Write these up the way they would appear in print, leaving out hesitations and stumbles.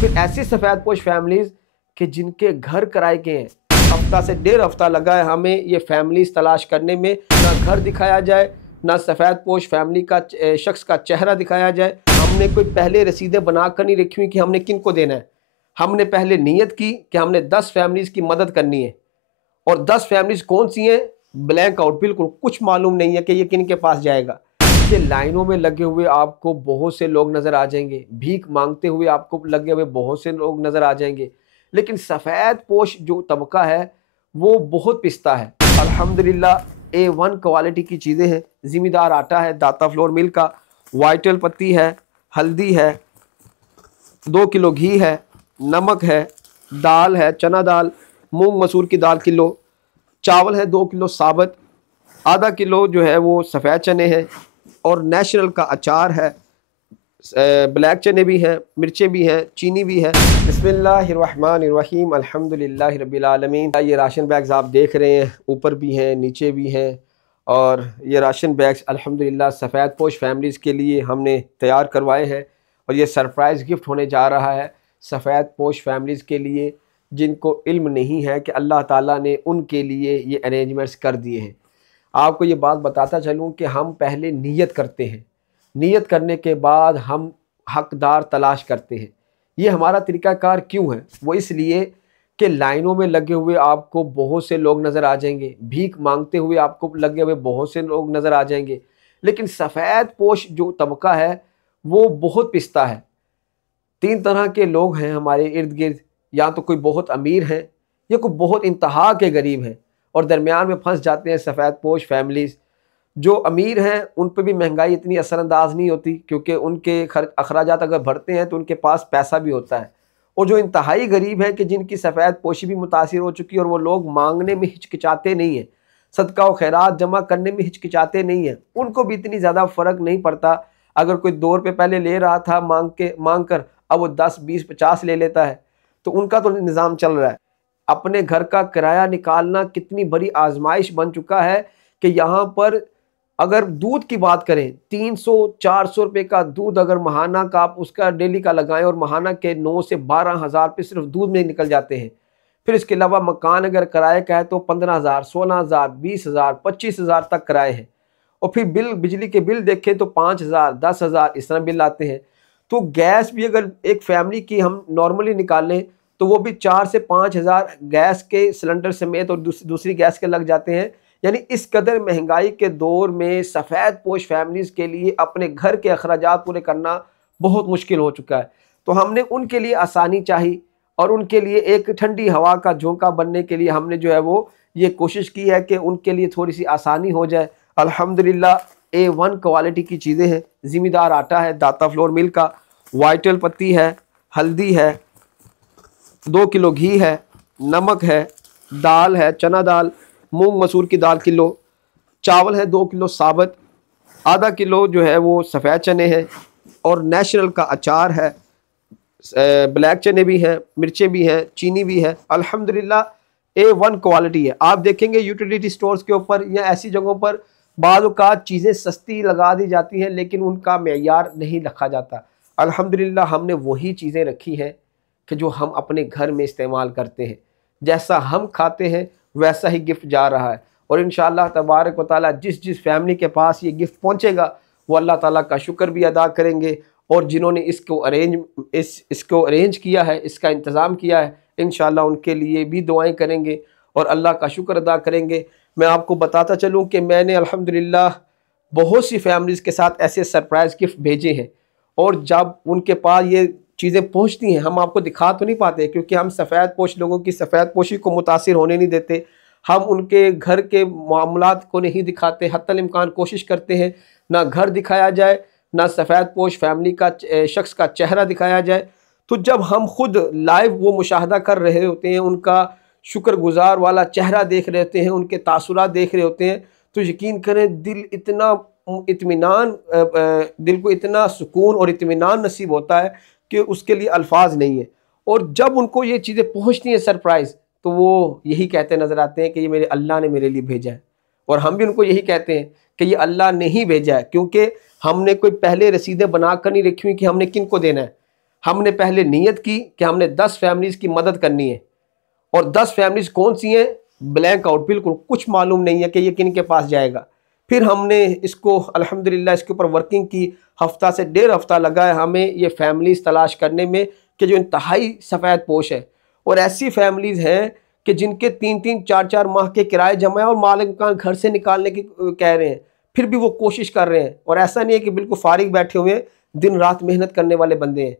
फिर ऐसी सफ़ेद पोश फैमिलीज़ कि जिनके घर किराए के हैं, हफ्ता से 1.5 हफ्ता लगा है हमें ये फैमिलीज़ तलाश करने में, ना घर दिखाया जाए, ना सफ़ेद पोश फैमिली का शख्स का चेहरा दिखाया जाए। हमने कोई पहले रसीदें बना कर नहीं रखी हुई कि हमने किन को देना है। हमने पहले नीयत की कि हमने 10 फैमिलीज़ की मदद करनी है, और 10 फैमिलीज़ कौन सी हैं, ब्लैंक आउट, बिल्कुल कुछ मालूम नहीं है कि ये किन के पास जाएगा। ये लाइनों में लगे हुए आपको बहुत से लोग नज़र आ जाएंगे, भीख मांगते हुए आपको लगे हुए बहुत से लोग नज़र आ जाएंगे, लेकिन सफ़ेद पोश जो तबका है वो बहुत पिसता है। अल्हम्दुलिल्लाह A1 क्वालिटी की चीज़ें हैं। ज़िम्मेदार आटा है दाता फ्लोर मिल का, वाइटल पत्ती है, हल्दी है, 2 किलो घी है, नमक है, दाल है चना दाल, मूंग मसूर की दाल किलो, चावल है 2 किलो साबुत, आधा किलो जो है वो सफ़ेद चने हैं, और नेशनल का अचार है, ब्लैक चने भी हैं, मिर्चें भी हैं, चीनी भी है। बिस्मिल्लाहिर्रहमानिर्रहीम, अल्हम्दुलिल्लाहि रब्बिल आलमीन। ये राशन बैग्स आप देख रहे हैं, ऊपर भी हैं नीचे भी हैं, और ये राशन बैग्स अल्हम्दुलिल्लाह सफ़ेद पोश फैमिलीज़ के लिए हमने तैयार करवाए हैं, और ये सरप्राइज़ गिफ्ट होने जा रहा है सफ़ेद पोश फैमिलीज़ के लिए जिनको इल्म नहीं है कि अल्लाह ताला ने उनके लिए ये अरेंजमेंट्स कर दिए हैं। आपको ये बात बताता चलूँ कि हम पहले नीयत करते हैं, नीयत करने के बाद हम हकदार तलाश करते हैं। ये हमारा तरीक़ाकार क्यों है? वो इसलिए कि लाइनों में लगे हुए आपको बहुत से लोग नज़र आ जाएंगे, भीख मांगते हुए आपको लगे हुए बहुत से लोग नज़र आ जाएंगे, लेकिन सफ़ेद पोश जो तबका है वो बहुत पिसता है। 3 तरह के लोग हैं हमारे इर्द गिर्द, या तो कोई बहुत अमीर हैं या कोई बहुत इंतहा के गरीब हैं, और दरमियान में फंस जाते हैं सफ़ेद पोश फैमिलीज़। जो अमीर हैं उन पर भी महंगाई इतनी असरअंदाज नहीं होती, क्योंकि उनके अखराजात अगर भरते हैं तो उनके पास पैसा भी होता है। और जो इंतहाई गरीब हैं कि जिनकी सफ़ेद पोशी भी मुतासिर हो चुकी है, और वो लोग मांगने में हिचकिचाते नहीं हैं, सदका व खैरात जमा करने में हिचकिचाते नहीं हैं, उनको भी इतनी ज़्यादा फ़र्क नहीं पड़ता। अगर कोई 2 रुपये पहले ले रहा था मांग कर, अब वो 10, 20, 50 ले लेता है, तो उनका तो निज़ाम चल रहा है। अपने घर का किराया निकालना कितनी बड़ी आजमाइश बन चुका है कि यहाँ पर अगर दूध की बात करें, 300-400 रुपये का दूध अगर महाना का आप उसका डेली का लगाएं, और महाना के 9 से 12 हज़ार रुपये सिर्फ दूध में निकल जाते हैं। फिर इसके अलावा मकान अगर किराए का है तो 15,000, 16,000, 20,000, 25,000 तक किराए हैं। और फिर बिल, बिजली के बिल देखें तो 5,000, 10,000 इस तरह बिल आते हैं। तो गैस भी अगर एक फैमिली की हम नॉर्मली निकालें तो वो भी 4 से 5,000 गैस के सिलेंडर समेत और दूसरी गैस के लग जाते हैं। यानी इस कदर महंगाई के दौर में सफ़ेद पोश फैमिलीज़ के लिए अपने घर के अखराजात पूरे करना बहुत मुश्किल हो चुका है। तो हमने उनके लिए आसानी चाही, और उनके लिए एक ठंडी हवा का झोंका बनने के लिए हमने जो है वो ये कोशिश की है कि उनके लिए थोड़ी सी आसानी हो जाए। अल्हम्दुलिल्लाह A1 क्वालिटी की चीज़ें हैं। ज़िम्मेदार आटा है दाता फ्लोर मिल का, वाइटल पत्ती है, हल्दी है, 2 किलो घी है, नमक है, दाल है चना दाल, मूंग मसूर की दाल किलो, चावल है 2 किलो साबुत, आधा किलो जो है वो सफ़ेद चने हैं, और नेशनल का अचार है, ब्लैक चने भी हैं, मिर्चें भी हैं, चीनी भी है। अल्हम्दुलिल्लाह A1 क्वालिटी है। आप देखेंगे यूटिलिटी स्टोर्स के ऊपर या ऐसी जगहों पर बाज़ औक़ात चीज़ें सस्ती लगा दी जाती हैं, लेकिन उनका मेयार नहीं रखा जाता। अल्हम्दुलिल्लाह हमने वही चीज़ें रखी हैं कि जो हम अपने घर में इस्तेमाल करते हैं। जैसा हम खाते हैं वैसा ही गिफ्ट जा रहा है, और इंशाअल्लाह तबारक व तआला जिस जिस फैमिली के पास ये गिफ्ट पहुँचेगा वो अल्लाह ताला का शुक्र भी अदा करेंगे, और जिन्होंने इसको अरेंज किया है, इसका इंतज़ाम किया है, इंशाअल्लाह उनके लिए भी दुआएं करेंगे और अल्लाह का शुक्र अदा करेंगे। मैं आपको बताता चलूँ कि मैंने अल्हम्दुलिल्लाह बहुत सी फैमिलीज़ के साथ ऐसे सरप्राइज़ गिफ्ट भेजे हैं, और जब उनके पास ये चीज़ें पहुंचती हैं हम आपको दिखा तो नहीं पाते, क्योंकि हम सफ़ेद पोश लोगों की सफ़ेद पोशी को मुतासिर होने नहीं देते। हम उनके घर के मामलात को नहीं दिखाते, हत्तल इम्कान कोशिश करते हैं ना घर दिखाया जाए, ना सफ़ेद पोश फैमिली का शख्स का चेहरा दिखाया जाए। तो जब हम खुद लाइव वो मुशाहदा कर रहे होते हैं, उनका शुक्रगुजार वाला चेहरा देख रहे होते हैं, उनके तासुरात देख रहे होते हैं, तो यकीन करें दिल को इतना सुकून और इत्मीनान नसीब होता है कि उसके लिए अल्फाज नहीं है। और जब उनको ये चीज़ें पहुंचती हैं सरप्राइज़, तो वो यही कहते नज़र आते हैं कि ये मेरे अल्लाह ने मेरे लिए भेजा है, और हम भी उनको यही कहते हैं कि ये अल्लाह ने ही भेजा है, क्योंकि हमने कोई पहले रसीदें बना कर नहीं रखी हुई कि हमने किन को देना है। हमने पहले नीयत की कि हमने 10 फैमिलीज़ की मदद करनी है, और 10 फैमिलीज़ कौन सी हैं, ब्लैंक आउट, बिल्कुल कुछ मालूम नहीं है कि ये किन के पास जाएगा। फिर हमने इसको अल्हम्दुलिल्लाह इसके ऊपर वर्किंग की, हफ्ता से 1.5 हफ्ता लगा है हमें ये फैमिलीज़ तलाश करने में कि जो इंतहाई सफ़ेद पोश है, और ऐसी फैमिलीज़ हैं कि जिनके 3-3 4-4 माह के किराए जमा है और मालिक मकान घर से निकालने की कह रहे हैं, फिर भी वो कोशिश कर रहे हैं। और ऐसा नहीं है कि बिल्कुल फारिग बैठे हुए हैं, दिन रात मेहनत करने वाले बंदे हैं।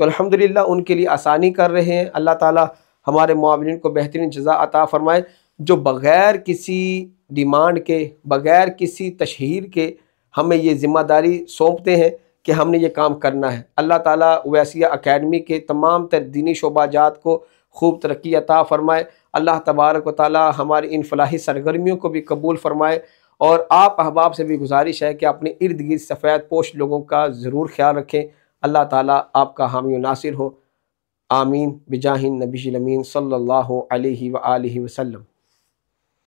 तो अल्हम्दुलिल्लाह उनके लिए आसानी कर रहे हैं। अल्लाह ताला हमारे मुआविनीन को बेहतरीन जज़ा अता फ़रमाए, जो बग़ैर किसी डिमांड के, बग़ैर किसी तशहीर के हमें ये ज़िम्मेदारी सौंपते हैं कि हमने ये काम करना है। अल्लाह ताला वैसिया अकेडमी के तमाम तर दीनी शोबाजात को खूब तरक्की अता फ़रमाए। अल्लाह तबारक व तआला हमारी इन फ़लाही सरगर्मियों को भी कबूल फ़रमाए। और आप अहबाब से भी गुजारिश है कि अपने इर्द गिर्द सफ़ेद पोश लोगों का ज़रूर ख्याल रखें। अल्लाह ताला आपका हामी व नासिर हो। आमीन बिजाहिन नबील अमीन सल्लल्लाहु अलैहि व आलिहि वसल्लम।